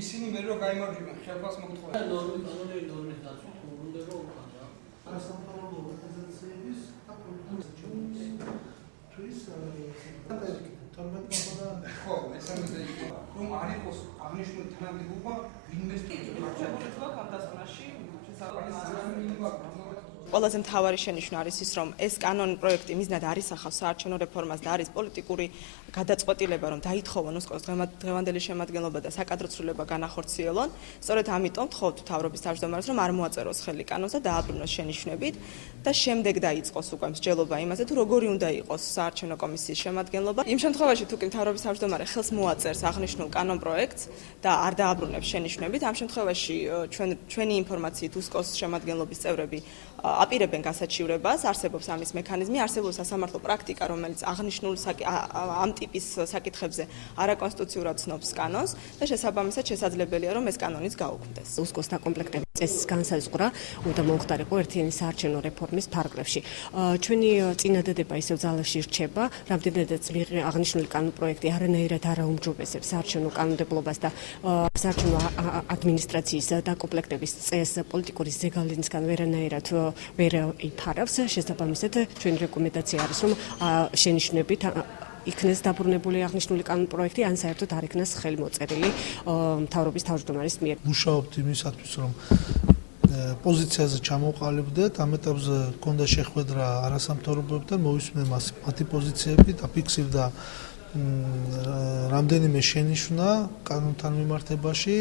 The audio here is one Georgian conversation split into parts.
ისინი მე რო გაიმარჯვებიან ხელფას მოგთხოვა. ხო, მესამეზე რომ არ იყოს აღნიშნული თანამდებობა ვინმეს ყველაზე მთავარი შენიშვნა არის ის, რომ ეს კანონ პროექტი მიზნად არ ისახავს საარჩევნო რეფორმას და არის პოლიტიკური გადაწყვეტილება, რომ დაითხოვონ უსკოს დღევანდელი შემადგენლობა და საკადრო ცვლილება განახორციელონ. სწორედ ამიტომ ვთხოვთ მთავრობის თავმჯდომარეს, რომ არ მოაწეროს ხელი კანონს და დააბრუნოს შენიშვნებით და შემდეგ დაიწყოს უკვე მსჯელობა იმაზე, თუ როგორი უნდა იყოს საარჩევნო კომისიის შემადგენლობა. იმ შემთხვევაში, თუ კი მთავრობის თავმჯდომარე ხელს მოაწერს აღნიშნულ კანონ პროექტს და არ დააბრუნებს შენიშვნებით, ამ შემთხვევაში ჩვენი ინფორმაციით უსკოს შემადგენლობის წევრები აპირებენ გასაჩივრებას, არსებობს ამის მექანიზმი, არსებობს სასამართლო პრაქტიკა, რომელიც აღნიშნულ ამ ტიპის საკითხებზე არაკონსტიტუციურად ცნობს კანონს და შესაბამისად შესაძლებელია, რომ ეს კანონიც გაუქმდეს. უსკოს დაკომპლექტების წესის განსაზღვრა უნდა მომხდარიყო ერთიანი საარჩევნო რეფორმის ფარგლებში. ჩვენი წინადადება ისევ ძალებში რჩება, რამდენადაც აღნიშნული კანონ პროექტი არანაირად არ აუმჯობესებს საარჩევნო კანონმდებლობას და საარჩევნო ადმინისტრაციის დაკომპლექტების წესს პოლიტიკური ზეგავლენისგან ვერანაირად ვერ იფარავს. შესაბამისად, ჩვენი რეკომენდაცია არის, რომ შენიშვნებით იქნეს დაბრუნებული აღნიშნული კანონ პროექტი, ან საერთოდ არ იქნეს ხელმოწერილი მთავრობის თავმჯდომარის მიერ. მუშაობთ იმისათვის, რომ პოზიციაზე ჩამოყალიბდეთ, ამ ეტაპზე ჰქონდა შეხვედრა არასამთავრობოებთან, მოვისმენთ მათი პოზიციები და ფიქსირდა რამდენიმე შენიშვნა კანონთან მიმართებაში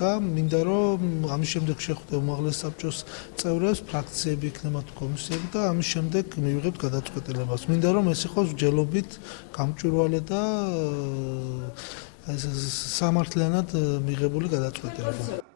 და მინდა რომ ამის შემდეგ შეხვდე უმაღლეს საბჭოს წევრებს, ფრაქციები იქნება თუ კომისიები და ამის შემდეგ მივიღებთ გადაწყვეტილებას. მინდა რომ ეს იყოს მსჯელობით გამჭვირვალე და სამართლიანად მიღებული გადაწყვეტილება.